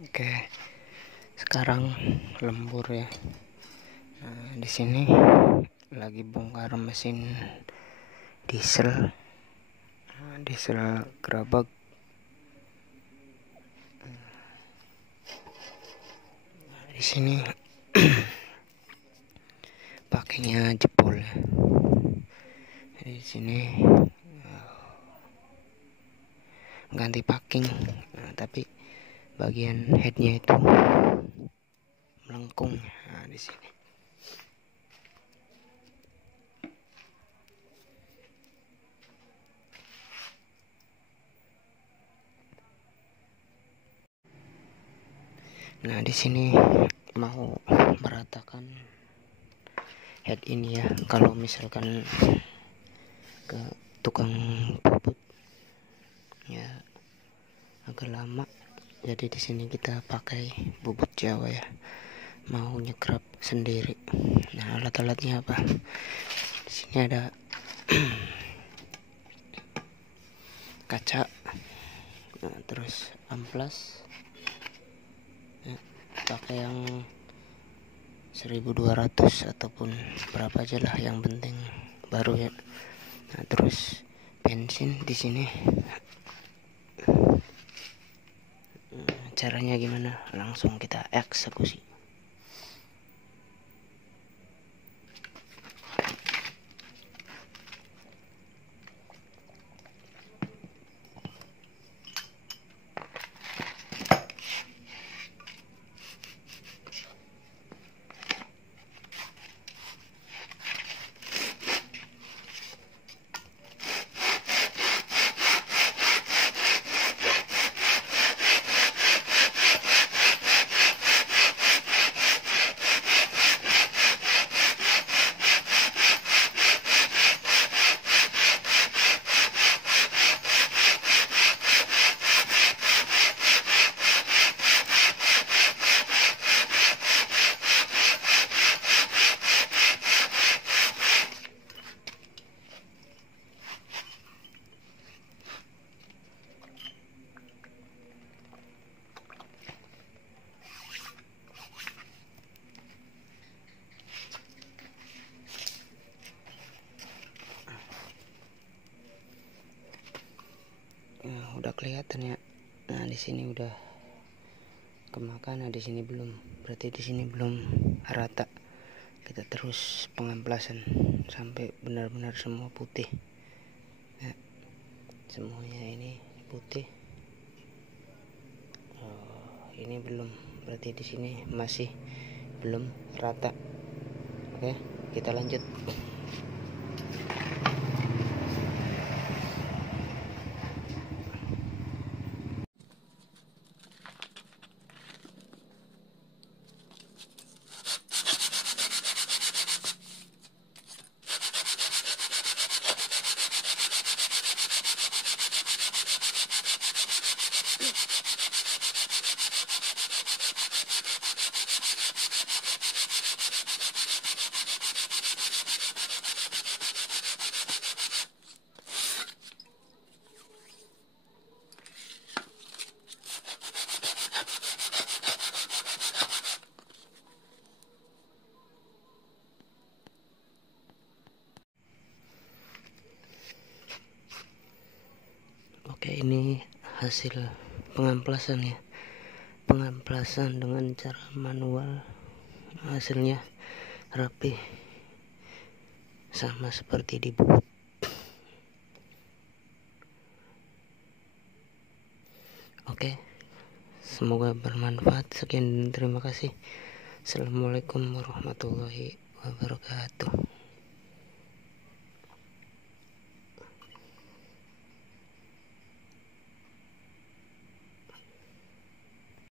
Oke, sekarang lembur ya. Nah, di sini lagi bongkar mesin diesel, diesel gerabak. Di sini pakainya jebol ya. Di sini ganti packing, tapi bagian headnya itu melengkung. Nah, di sini. Nah, di sini mau meratakan head ini ya. Kalau misalkan ke tukang bubut ya agak lama. Jadi di sini kita pakai bubut Jawa ya. Mau nyekrap sendiri. Nah, alat-alatnya apa? Di sini ada kaca. Nah, terus amplas. Ya, pakai yang 1200 ataupun berapa aja lah, yang penting baru ya. Nah, terus bensin di sini. Caranya gimana? Langsung kita eksekusi. Udah kelihatan ya. Nah, di sini udah kemakan, nah di sini belum. Berarti di sini belum rata. Kita terus pengamplasan sampai benar-benar semua putih. Nah, semuanya ini putih. Ini belum. Berarti di sini masih belum rata. Oke, kita lanjut. Oke, ini hasil pengamplasan ya. Pengamplasan dengan cara manual. Hasilnya rapi, sama seperti di bubut. Oke, semoga bermanfaat. Sekian dan terima kasih. Assalamualaikum warahmatullahi wabarakatuh.